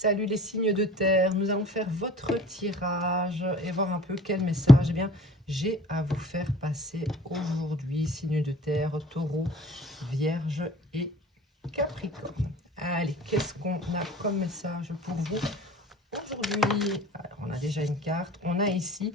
Salut les signes de terre, nous allons faire votre tirage et voir un peu quel message j'ai à vous faire passer aujourd'hui. Signes de terre, taureau, vierge et capricorne. Allez, qu'est-ce qu'on a comme message pour vous aujourd'hui? Alors, on a déjà une carte, on a ici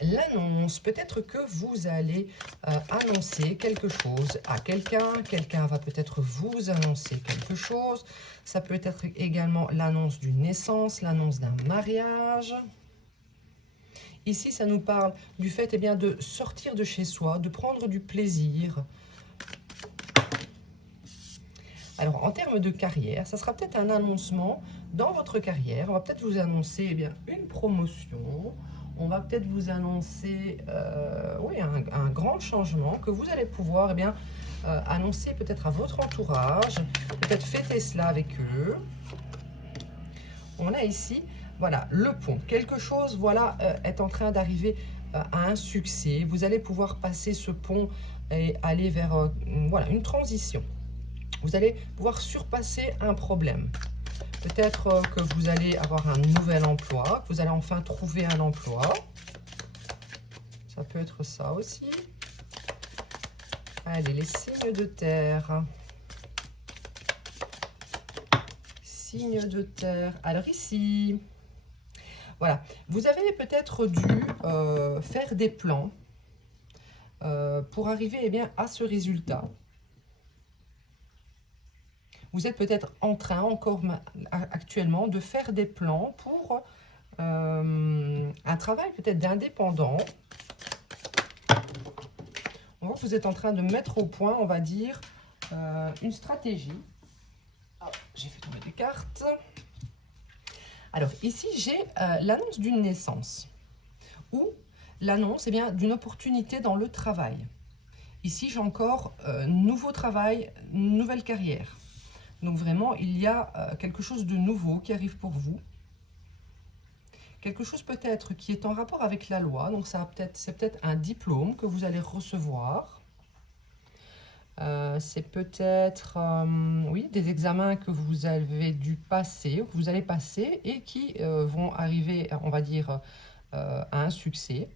l'annonce. Peut-être que vous allez annoncer quelque chose à quelqu'un, quelqu'un va peut-être vous annoncer quelque chose. Ça peut être également l'annonce d'une naissance, l'annonce d'un mariage. Ici, ça nous parle du fait de sortir de chez soi, de prendre du plaisir. Alors, en termes de carrière, ça sera peut-être un annoncement dans votre carrière. On va peut-être vous annoncer une promotion. On va peut-être vous annoncer oui, un grand changement que vous allez pouvoir annoncer peut-être à votre entourage, peut-être fêter cela avec eux. On a ici, voilà, le pont. Quelque chose, voilà, est en train d'arriver à un succès. Vous allez pouvoir passer ce pont et aller vers voilà, une transition. Vous allez pouvoir surpasser un problème. Peut-être que vous allez avoir un nouvel emploi, que vous allez enfin trouver un emploi. Ça peut être ça aussi. Allez, les signes de terre. Signes de terre. Alors ici, voilà, vous avez peut-être dû faire des plans pour arriver à ce résultat. Vous êtes peut-être en train, encore actuellement, de faire des plans pour un travail peut-être d'indépendant. On voit que vous êtes en train de mettre au point, on va dire, une stratégie. J'ai fait tomber des cartes. Alors ici, j'ai l'annonce d'une naissance ou l'annonce d'une opportunité dans le travail. Ici, j'ai encore nouveau travail, nouvelle carrière. Donc vraiment, il y a quelque chose de nouveau qui arrive pour vous. Quelque chose peut-être qui est en rapport avec la loi. Donc c'est peut-être un diplôme que vous allez recevoir. C'est peut-être oui, des examens que vous avez dû passer, ou que vous allez passer et qui vont arriver, on va dire, à un succès.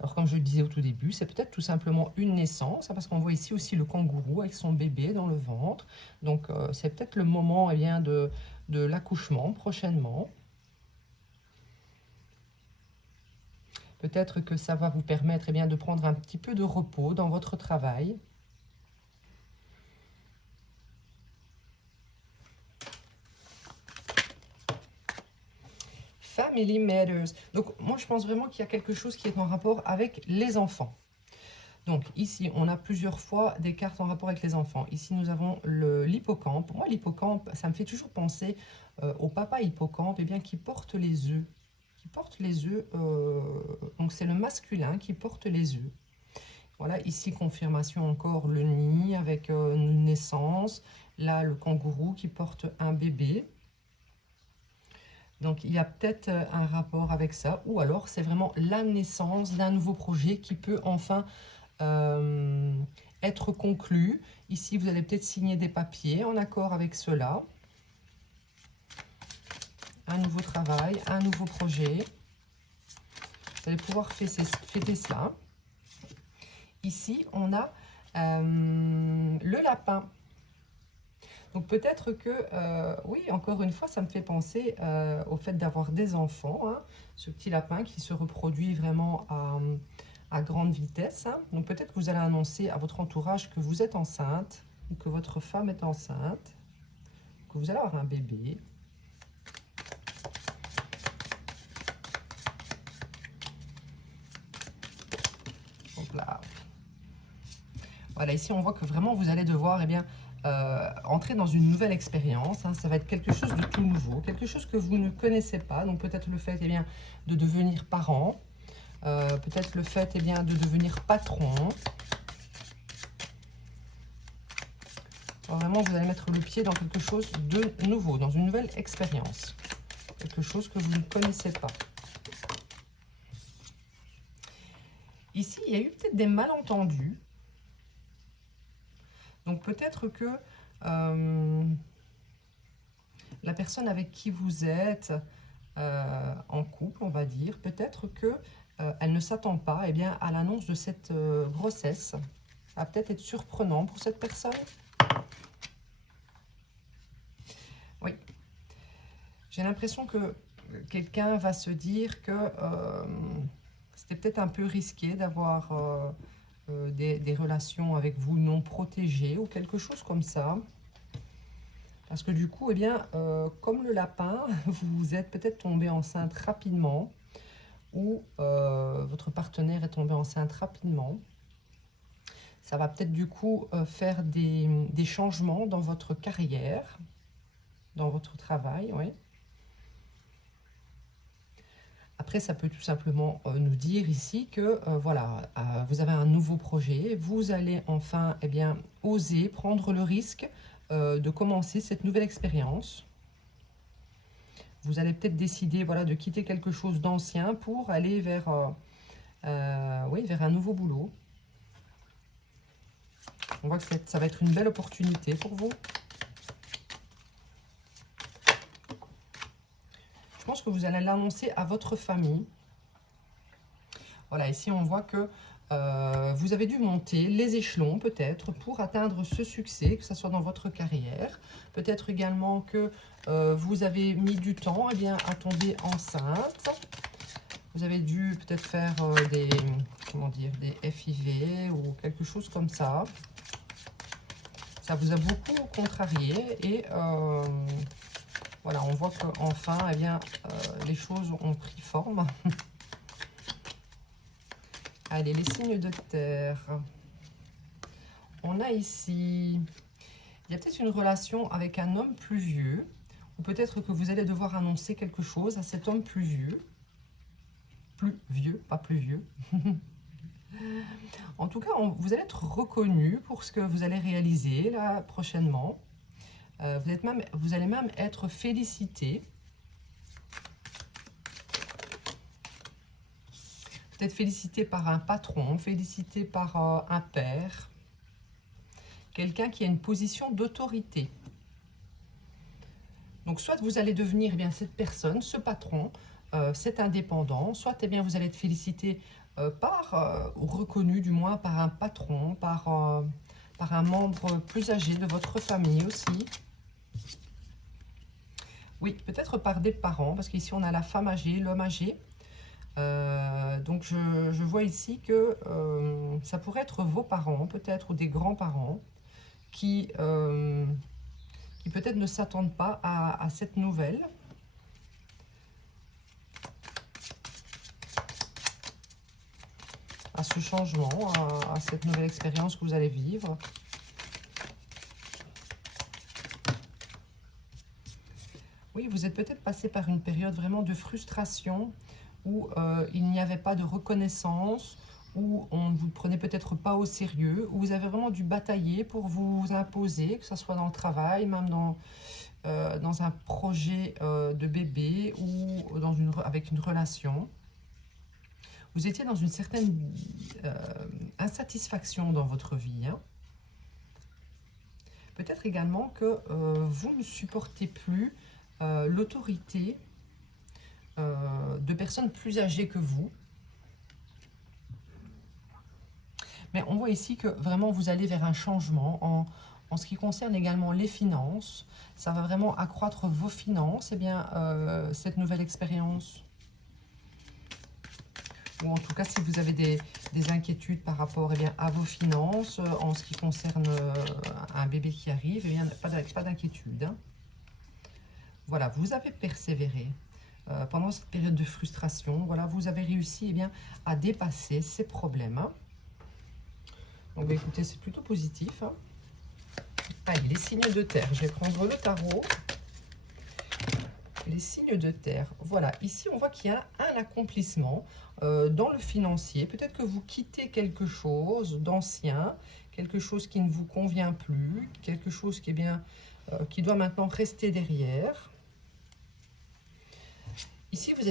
Alors, comme je le disais au tout début, c'est peut-être tout simplement une naissance, parce qu'on voit ici aussi le kangourou avec son bébé dans le ventre. Donc, c'est peut-être le moment de l'accouchement prochainement. Peut-être que ça va vous permettre de prendre un petit peu de repos dans votre travail. Family Matters. Donc, moi, je pense vraiment qu'il y a quelque chose qui est en rapport avec les enfants. Donc, ici, on a plusieurs fois des cartes en rapport avec les enfants. Ici, nous avons l'hippocampe. Moi, l'hippocampe, ça me fait toujours penser au papa hippocampe qui porte les œufs. Qui porte les œufs. Donc, c'est le masculin qui porte les œufs. Voilà, ici, confirmation encore, le nid avec une naissance. Là, le kangourou qui porte un bébé. Donc, il y a peut-être un rapport avec ça. Ou alors, c'est vraiment la naissance d'un nouveau projet qui peut enfin être conclu. Ici, vous allez peut-être signer des papiers en accord avec cela. Un nouveau travail, un nouveau projet. Vous allez pouvoir fêter cela. Ici, on a le lapin. Donc peut-être que, oui, encore une fois, ça me fait penser au fait d'avoir des enfants. Hein, ce petit lapin qui se reproduit vraiment à grande vitesse. Hein. Donc peut-être que vous allez annoncer à votre entourage que vous êtes enceinte, ou que votre femme est enceinte, que vous allez avoir un bébé. Donc là, voilà, ici on voit que vraiment vous allez devoir entrer dans une nouvelle expérience. Hein. Ça va être quelque chose de tout nouveau, quelque chose que vous ne connaissez pas. Donc peut-être le fait de devenir parent, peut-être le fait de devenir patron. Alors, vraiment, vous allez mettre le pied dans quelque chose de nouveau, dans une nouvelle expérience. Quelque chose que vous ne connaissez pas. Ici, il y a eu peut-être des malentendus. Donc peut-être que la personne avec qui vous êtes en couple, on va dire, peut-être que elle ne s'attend pas eh bien, à l'annonce de cette grossesse. Ça va peut-être être surprenant pour cette personne. Oui. J'ai l'impression que quelqu'un va se dire que c'était peut-être un peu risqué d'avoir des relations avec vous non protégées ou quelque chose comme ça. Parce que du coup, eh bien, comme le lapin, vous êtes peut-être tombé enceinte rapidement ou votre partenaire est tombé enceinte rapidement. Ça va peut-être du coup faire des changements dans votre carrière, dans votre travail, oui. Après, ça peut tout simplement nous dire ici que voilà, vous avez un nouveau projet, vous allez enfin eh bien, oser prendre le risque de commencer cette nouvelle expérience. Vous allez peut-être décider voilà, de quitter quelque chose d'ancien pour aller vers, oui, vers un nouveau boulot. On voit que ça va être une belle opportunité pour vous. Je pense que vous allez l'annoncer à votre famille. Voilà, ici on voit que vous avez dû monter les échelons peut-être pour atteindre ce succès, que ce soit dans votre carrière. Peut-être également que vous avez mis du temps eh bien, à tomber enceinte. Vous avez dû peut-être faire comment dire, des FIV ou quelque chose comme ça. Ça vous a beaucoup contrarié et voilà, on voit qu'enfin, eh bien, les choses ont pris forme. Allez, les signes de terre. On a ici, il y a peut-être une relation avec un homme plus vieux, ou peut-être que vous allez devoir annoncer quelque chose à cet homme plus vieux. Plus vieux, pas plus vieux. En tout cas, vous allez être reconnu pour ce que vous allez réaliser là prochainement. Vous allez même être félicité. Peut-être félicité par un patron, félicité par un père. Quelqu'un qui a une position d'autorité. Donc, soit vous allez devenir eh bien, cette personne, ce patron, cet indépendant, soit eh bien, vous allez être félicité ou reconnu du moins par un patron, par un membre plus âgé de votre famille aussi. Oui, peut-être par des parents, parce qu'ici on a la femme âgée, l'homme âgé. Donc je vois ici que ça pourrait être vos parents, peut-être, ou des grands-parents, qui peut-être ne s'attendent pas à cette nouvelle. À ce changement, à cette nouvelle expérience que vous allez vivre. Oui, vous êtes peut-être passé par une période vraiment de frustration où il n'y avait pas de reconnaissance, où on ne vous prenait peut-être pas au sérieux, où vous avez vraiment dû batailler pour vous imposer, que ce soit dans le travail, même dans un projet de bébé ou avec une relation. Vous étiez dans une certaine insatisfaction dans votre vie. Hein. Peut-être également que vous ne supportez plus l'autorité de personnes plus âgées que vous. Mais on voit ici que vraiment vous allez vers un changement en ce qui concerne également les finances. Ça va vraiment accroître vos finances, eh bien, cette nouvelle expérience. Ou en tout cas, si vous avez des inquiétudes par rapport eh bien, à vos finances, en ce qui concerne un bébé qui arrive, eh bien, pas d'inquiétude. Hein. Voilà, vous avez persévéré pendant cette période de frustration. Voilà, vous avez réussi eh bien, à dépasser ces problèmes. Hein. Donc, écoutez, c'est plutôt positif. Hein. Allez, les signes de terre. Je vais prendre le tarot. Les signes de terre. Voilà, ici, on voit qu'il y a un accomplissement dans le financier. Peut-être que vous quittez quelque chose d'ancien, quelque chose qui ne vous convient plus, quelque chose qui est bien, qui doit maintenant rester derrière. Ici, vous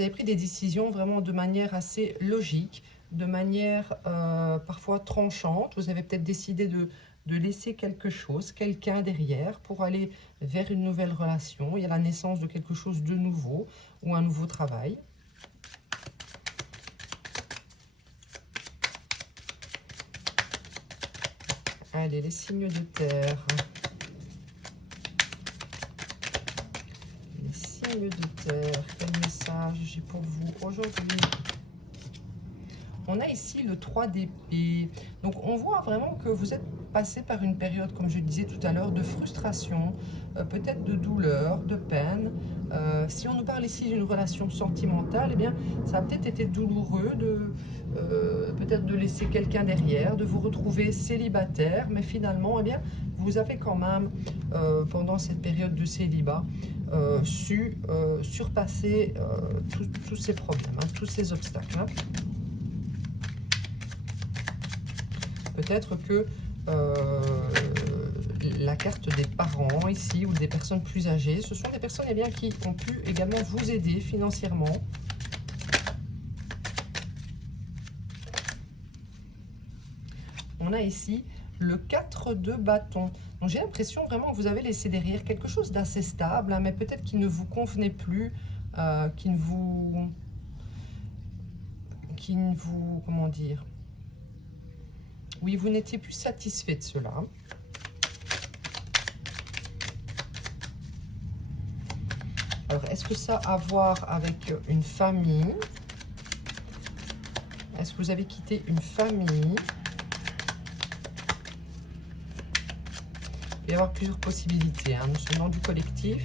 avez pris des décisions vraiment de manière assez logique, de manière parfois tranchante. Vous avez peut-être décidé de laisser quelque chose, quelqu'un derrière pour aller vers une nouvelle relation. Il y a la naissance de quelque chose de nouveau ou un nouveau travail. Allez, les signes de terre. Les signes de terre, quel message j'ai pour vous aujourd'hui? On a ici le 3 d'épée. Donc, on voit vraiment que vous êtes passé par une période, comme je disais tout à l'heure, de frustration, peut-être de douleur, de peine. Si on nous parle ici d'une relation sentimentale, eh bien, ça a peut-être été douloureux de peut-être de laisser quelqu'un derrière, de vous retrouver célibataire, mais finalement, eh bien, vous avez quand même, pendant cette période de célibat, su surpasser tous ces problèmes, hein, tous ces obstacles. Hein. Peut-être que la carte des parents ici ou des personnes plus âgées, ce sont des personnes eh bien, qui ont pu également vous aider financièrement. On a ici le 4 de bâton. Donc j'ai l'impression vraiment que vous avez laissé derrière quelque chose d'assez stable, hein, mais peut-être qui ne vous convenait plus, qui ne vous... Comment dire? Oui, vous n'étiez plus satisfait de cela. Alors, est-ce que ça a à voir avec une famille? Est-ce que vous avez quitté une famille? Il peut y avoir plusieurs possibilités. Hein. Nous sommes dans du collectif.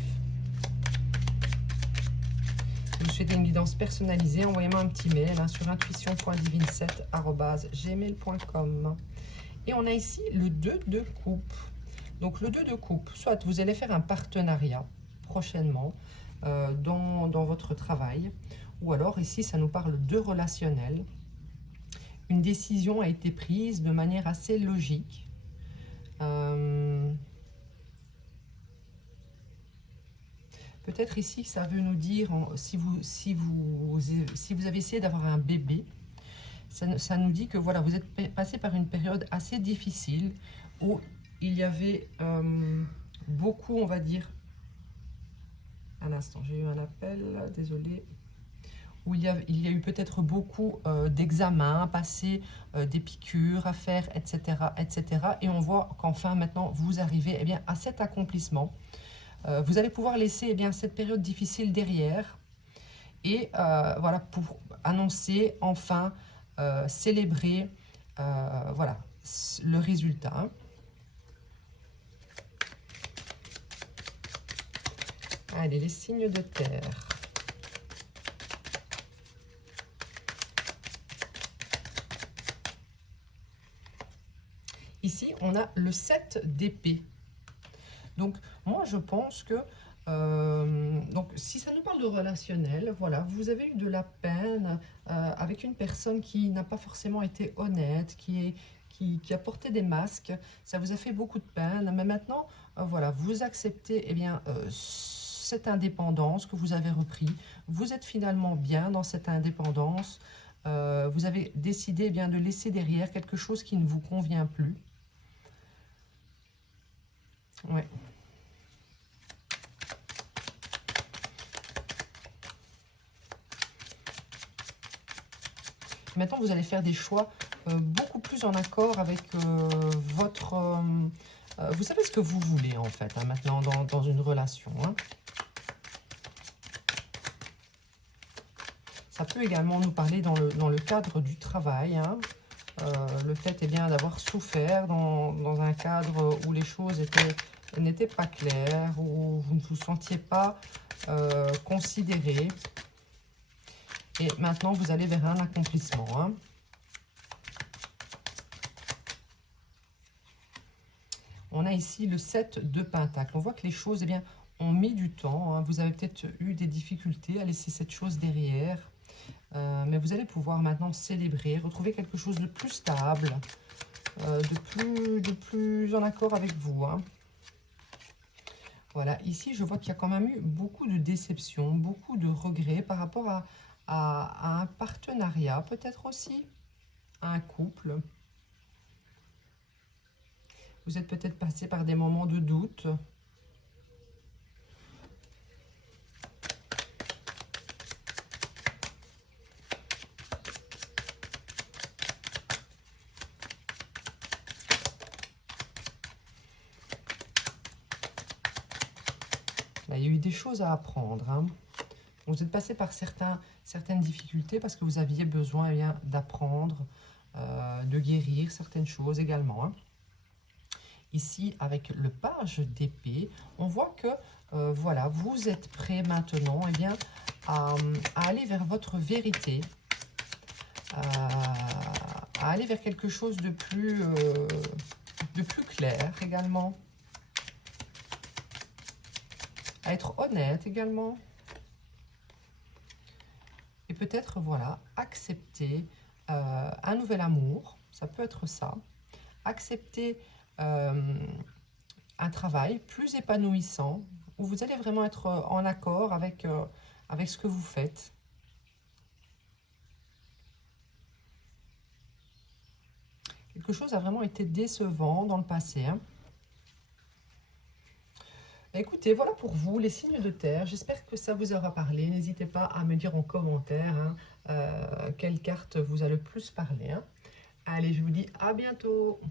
Si vous souhaitez une guidance personnalisée, envoyez-moi un petit mail hein, sur intuition.divine7@gmail.com. Et on a ici le 2 de coupe. Donc, le 2 de coupe, soit vous allez faire un partenariat prochainement dans votre travail, ou alors ici, ça nous parle de relationnel. Une décision a été prise de manière assez logique. Peut-être ici, ça veut nous dire, si vous avez essayé d'avoir un bébé, ça nous dit que voilà, vous êtes passé par une période assez difficile où il y avait beaucoup, on va dire, un instant, j'ai eu un appel, désolé, où il y a eu peut-être beaucoup d'examens à passer, des piqûres à faire, etc., etc. Et on voit qu'enfin, maintenant, vous arrivez eh bien, à cet accomplissement. Vous allez pouvoir laisser eh bien, cette période difficile derrière et voilà, pour annoncer, enfin, célébrer voilà, le résultat. Allez, les signes de terre. Ici, on a le 7 d'épée. Donc, moi, je pense que, donc, si ça nous parle de relationnel, voilà, vous avez eu de la peine avec une personne qui n'a pas forcément été honnête, qui a porté des masques, ça vous a fait beaucoup de peine, mais maintenant, voilà, vous acceptez, eh bien, cette indépendance que vous avez repris, vous êtes finalement bien dans cette indépendance, vous avez décidé eh bien, de laisser derrière quelque chose qui ne vous convient plus. Ouais. Maintenant, vous allez faire des choix beaucoup plus en accord avec votre... vous savez ce que vous voulez, en fait, hein, maintenant, dans une relation. Hein. Ça peut également nous parler dans le cadre du travail. Hein. Le fait est bien d'avoir souffert dans un cadre où les choses n'étaient pas claires, où vous ne vous sentiez pas considéré. Et maintenant, vous allez vers un accomplissement. Hein. On a ici le 7 de Pentacle. On voit que les choses eh bien, ont mis du temps. Hein. Vous avez peut-être eu des difficultés à laisser cette chose derrière. Mais vous allez pouvoir maintenant célébrer, retrouver quelque chose de plus stable, de plus en accord avec vous. Hein. Voilà, ici, je vois qu'il y a quand même eu beaucoup de déceptions, beaucoup de regrets par rapport à un partenariat, peut-être aussi à un couple. Vous êtes peut-être passé par des moments de doute. Là, il y a eu des choses à apprendre, hein. Vous êtes passé par certaines difficultés parce que vous aviez besoin eh bien d'apprendre, de guérir certaines choses également, hein. Ici, avec le page d'épée, on voit que voilà, vous êtes prêt maintenant eh bien, à aller vers votre vérité, à aller vers quelque chose de plus clair également, à être honnête également. Et peut-être, voilà, accepter un nouvel amour, ça peut être ça. Accepter un travail plus épanouissant, où vous allez vraiment être en accord avec, avec ce que vous faites. Quelque chose a vraiment été décevant dans le passé, hein. Écoutez, voilà pour vous, les signes de terre. J'espère que ça vous aura parlé. N'hésitez pas à me dire en commentaire hein, quelle carte vous a le plus parlé, hein. Allez, je vous dis à bientôt.